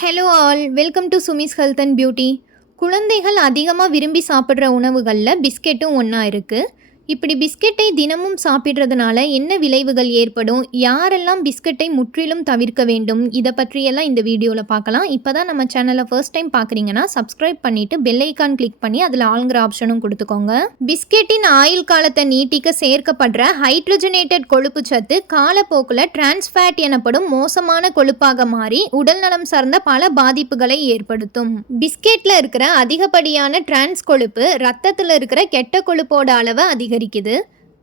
Hello all, welcome to Sumi's health and beauty. குழந்தைகள் அதிகமாக விரும்பி சாப்பிட்ற உணவுகளில் பிஸ்கெட்டும் ஒன்றா இருக்குது. இப்படி பிஸ்கெட்டை தினமும் சாப்பிட்றதுனால என்ன விளைவுகள் ஏற்படும், யாரெல்லாம் பிஸ்கெட்டை முற்றிலும் தவிர்க்க வேண்டும், இதை பற்றியெல்லாம் இந்த வீடியோவில் பார்க்கலாம். இப்போ தான் நம்ம சேனலை ஃபர்ஸ்ட் டைம் பார்க்குறீங்கன்னா சப்ஸ்கிரைப் பண்ணிவிட்டு பெல் ஐக்கான் கிளிக் பண்ணி அதில் ஆல்ங்கிற ஆப்ஷனும் கொடுத்துக்கோங்க. பிஸ்கெட்டின் ஆயுள் காலத்தை நீட்டிக்க சேர்க்கப்படுற ஹைட்ரஜனேட்டட் கொழுப்பு சத்து காலப்போக்கில் டிரான்ஸ்ஃபேட் எனப்படும் மோசமான கொழுப்பாக மாறி உடல் நலம் சார்ந்த பல பாதிப்புகளை ஏற்படுத்தும். பிஸ்கெட்டில் இருக்கிற அதிகப்படியான டிரான்ஸ் கொழுப்பு ரத்தத்தில் இருக்கிற கெட்ட கொழுப்போட அளவை அதிகரிக்குது.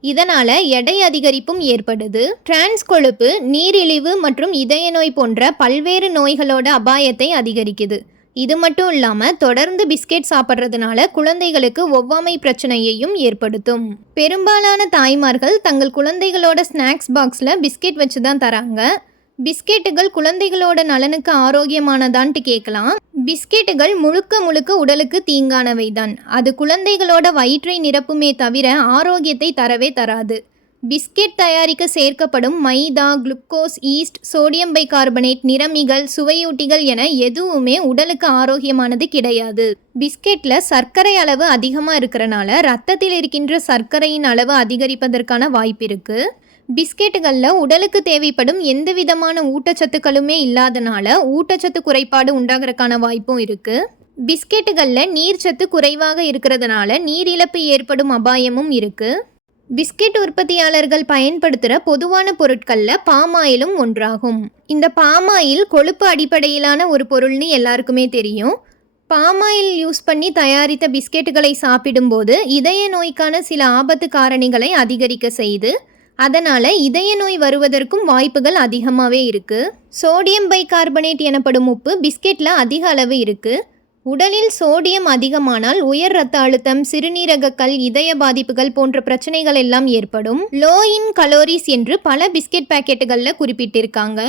இதனால எடை அதிகரிப்பும் ஏற்படுது. டிரான்ஸ் கொழுப்பு நீரிழிவு மற்றும் இதய நோய் போன்ற பல்வேறு நோய்களோட அபாயத்தை அதிகரிக்குது. இது மட்டும் இல்லாமல் தொடர்ந்து பிஸ்கெட் சாப்பிட்றதுனால குழந்தைகளுக்கு ஒவ்வாமை பிரச்சனையையும் ஏற்படுத்தும். பெரும்பாலான தாய்மார்கள் தங்கள் குழந்தைகளோட ஸ்நாக்ஸ் பாக்ஸில் பிஸ்கெட் வச்சு தான் தராங்க. பிஸ்கெட்டுகள் குழந்தைகளோட நலனுக்கு ஆரோக்கியமானதான்ட்டு கேட்கலாம். பிஸ்கெட்டுகள் முழுக்க உடலுக்கு தீங்கானவை தான். அது குழந்தைகளோட வயிற்றை நிரப்புமே தவிர ஆரோக்கியத்தை தரவே தராது. பிஸ்கெட் தயாரிக்க சேர்க்கப்படும் மைதா, குளுக்கோஸ், ஈஸ்ட், சோடியம் பைகார்பனேட், நிறமிகள், சுவையூட்டிகள் என எதுவுமே உடலுக்கு ஆரோக்கியமானது கிடையாது. பிஸ்கெட்டில் சர்க்கரை அளவு அதிகமாக இருக்கிறனால ரத்தத்தில் இருக்கின்ற சர்க்கரையின் அளவு அதிகரிப்பதற்கான வாய்ப்பு இருக்குது. பிஸ்கெட்டுகளில் உடலுக்கு தேவைப்படும் எந்த விதமான ஊட்டச்சத்துக்களுமே இல்லாதனால ஊட்டச்சத்து குறைபாடு உண்டாகிறதுக்கான வாய்ப்பும் இருக்குது. பிஸ்கெட்டுகளில் நீர்ச்சத்து குறைவாக இருக்கிறதுனால நீரிழப்பு ஏற்படும் அபாயமும் இருக்குது. பிஸ்கெட் உற்பத்தியாளர்கள் பயன்படுத்துகிற பொதுவான பொருட்களில் பாமாயிலும் ஒன்றாகும். இந்த பாமாயில் கொழுப்பு அடிப்படையிலான ஒரு பொருள்னு எல்லாருக்குமே தெரியும். பாமாயில் யூஸ் பண்ணி தயாரித்த பிஸ்கெட்டுகளை சாப்பிடும்போது இதய நோய்க்கான சில ஆபத்து காரணிகளை அதிகரிக்க செய்து அதனால் இதய நோய் வருவதற்கும் வாய்ப்புகள் அதிகமாகவே இருக்குது. சோடியம் பைகார்பனேட் எனப்படும் உப்பு பிஸ்கெட்டில் அதிக அளவு இருக்குது. உடலில் சோடியம் அதிகமானால் உயர் இரத்த அழுத்தம், சிறுநீரகக்கல், இதய பாதிப்புகள் போன்ற பிரச்சனைகள் எல்லாம் ஏற்படும். லோ இன் கலோரிஸ் என்று பல பிஸ்கெட் பேக்கெட்டுகளில் குறிப்பிட்டிருக்காங்க.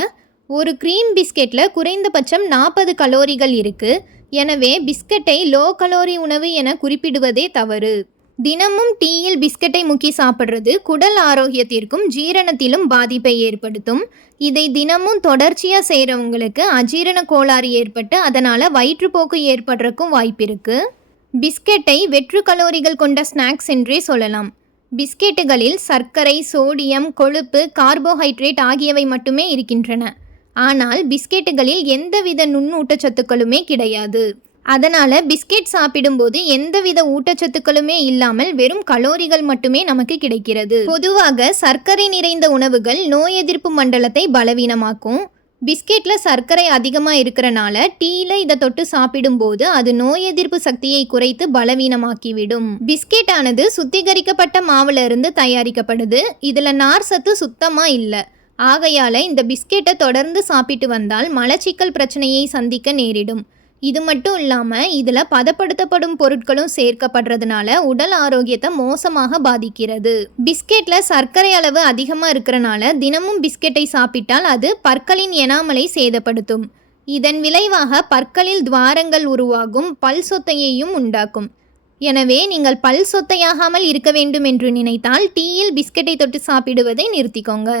ஒரு க்ரீம் பிஸ்கெட்டில் குறைந்தபட்சம் 40 கலோரிகள் இருக்குது. எனவே பிஸ்கெட்டை லோ கலோரி உணவு என குறிப்பிடுவதே தவறு. தினமும் டீயில் பிஸ்கெட்டை முக்கி சாப்பிட்றது குடல் ஆரோக்கியத்திற்கும் ஜீரணத்திலும் பாதிப்பை ஏற்படுத்தும். இதை தினமும் தொடர்ச்சியாக செய்கிறவங்களுக்கு அஜீரண கோளாறு ஏற்பட்டு அதனால் வயிற்றுப்போக்கு ஏற்படுறதுக்கும் வாய்ப்பு இருக்குது. பிஸ்கெட்டை வெற்று கலோரிகள் கொண்ட ஸ்நாக்ஸ் என்றே சொல்லலாம். பிஸ்கெட்டுகளில் சர்க்கரை, சோடியம், கொழுப்பு, கார்போஹைட்ரேட் ஆகியவை மட்டுமே இருக்கின்றன. ஆனால் பிஸ்கெட்டுகளில் எந்தவித நுண்ணூட்டச்சத்துக்களுமே கிடையாது. அதனால் பிஸ்கெட் சாப்பிடும்போது எந்தவித ஊட்டச்சத்துக்களுமே இல்லாமல் வெறும் கலோரிகள் மட்டுமே நமக்கு கிடைக்கிறது. பொதுவாக சர்க்கரை நிறைந்த உணவுகள் நோய் எதிர்ப்பு மண்டலத்தை பலவீனமாக்கும். பிஸ்கெட்டில் சர்க்கரை அதிகமாக இருக்கிறனால டீயில் இதை தொட்டு சாப்பிடும்போது அது நோய் எதிர்ப்பு சக்தியை குறைத்து பலவீனமாக்கிவிடும். பிஸ்கெட் ஆனது சுத்திகரிக்கப்பட்ட மாவுல இருந்து தயாரிக்கப்படுது. இதில் நார் சத்து சுத்தமாக இல்லை. ஆகையால் இந்த பிஸ்கெட்டை தொடர்ந்து சாப்பிட்டு வந்தால் மலச்சிக்கல் பிரச்சனையை சந்திக்க நேரிடும். இது மட்டும் இல்லாமல் இதில் பதப்படுத்தப்படும் பொருட்களும் சேர்க்கப்படுறதுனால உடல் ஆரோக்கியத்தை மோசமாக பாதிக்கிறது. பிஸ்கெட்டில் சர்க்கரை அளவு அதிகமாக இருக்கிறனால தினமும் பிஸ்கெட்டை சாப்பிட்டால் அது பற்களின் எனாமலை சேதப்படுத்தும். இதன் விளைவாக பற்களில் துவாரங்கள் உருவாகும், பல் சொத்தையையும் உண்டாக்கும். எனவே நீங்கள் பல் சொத்தையாகாமல் இருக்க வேண்டும் என்று நினைத்தால் டீயில் பிஸ்கெட்டை தொட்டு சாப்பிடுவதை நிறுத்திக்கோங்க.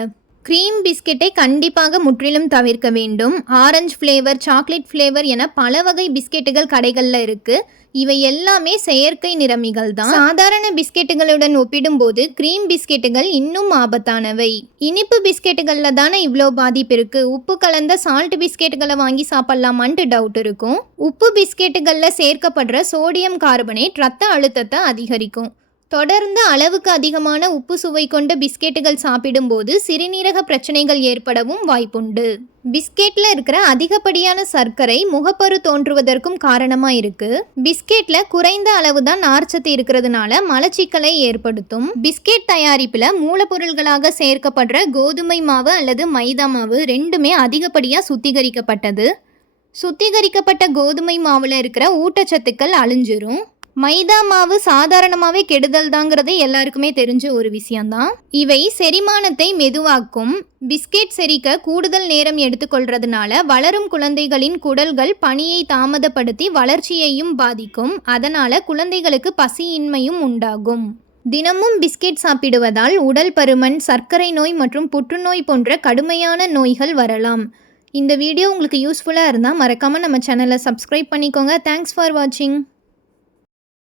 க்ரீம் பிஸ்கெட்டை கண்டிப்பாக முற்றிலும் தவிர்க்க வேண்டும். ஆரஞ்சு ஃப்ளேவர், சாக்லேட் ஃப்ளேவர் என பல வகை பிஸ்கெட்டுகள் கடைகளில் இருக்குது. இவை எல்லாமே செயற்கை நிறமிகள் தான். சாதாரண பிஸ்கெட்டுகளுடன் ஒப்பிடும்போது க்ரீம் பிஸ்கெட்டுகள் இன்னும் ஆபத்தானவை. இனிப்பு பிஸ்கெட்டுகளில் தானே இவ்வளோ பாதிப்பு இருக்குது. உப்பு கலந்த சால்ட் பிஸ்கெட்டுகளை வாங்கி சாப்பிட்லாமான்ட்டு டவுட் இருக்கும். உப்பு பிஸ்கெட்டுகளில் சேர்க்கப்படுற சோடியம் கார்பனேட் ரத்த அழுத்தத்தை அதிகரிக்கும். தொடர்ந்து அளவுக்கு அதிகமான உப்பு சுவை கொண்ட பிஸ்கெட்டுகள் சாப்பிடும்போது சிறுநீரக பிரச்சனைகள் ஏற்படவும் வாய்ப்புண்டு. பிஸ்கெட்டில் இருக்கிற அதிகப்படியான சர்க்கரை முகப்பரு தோன்றுவதற்கும் காரணமாக இருக்குது. பிஸ்கெட்டில் குறைந்த அளவு தான் நார்ச்சத்து இருக்கிறதுனால மலச்சிக்கலை ஏற்படுத்தும். பிஸ்கெட் தயாரிப்பில் மூலப்பொருள்களாக சேர்க்கப்படுற கோதுமை மாவு அல்லது மைதா மாவு ரெண்டுமே அதிகப்படியாக சுத்திகரிக்கப்பட்டது. சுத்திகரிக்கப்பட்ட கோதுமை மாவில் இருக்கிற ஊட்டச்சத்துக்கள் அழிஞ்சிரும். மைதா மாவு சாதாரணமாகவே கெடுதல் தாங்கிறது எல்லாருக்குமே தெரிஞ்ச ஒரு விஷயம்தான். இவை செரிமானத்தை மெதுவாக்கும். பிஸ்கெட் செரிக்க கூடுதல் நேரம் எடுத்துக்கொள்றதுனால வளரும் குழந்தைகளின் குடல்கள் பணியை தாமதப்படுத்தி வளர்ச்சியையும் பாதிக்கும். அதனால் குழந்தைகளுக்கு பசியின்மையும் உண்டாகும். தினமும் பிஸ்கெட் சாப்பிடுவதால் உடல் பருமன், சர்க்கரை நோய் மற்றும் புற்றுநோய் போன்ற கடுமையான நோய்கள் வரலாம். இந்த வீடியோ உங்களுக்கு யூஸ்ஃபுல்லாக இருந்தால் மறக்காமல் நம்ம சேனலை சப்ஸ்கிரைப் பண்ணிக்கோங்க. தேங்க்ஸ் ஃபார் வாட்சிங்.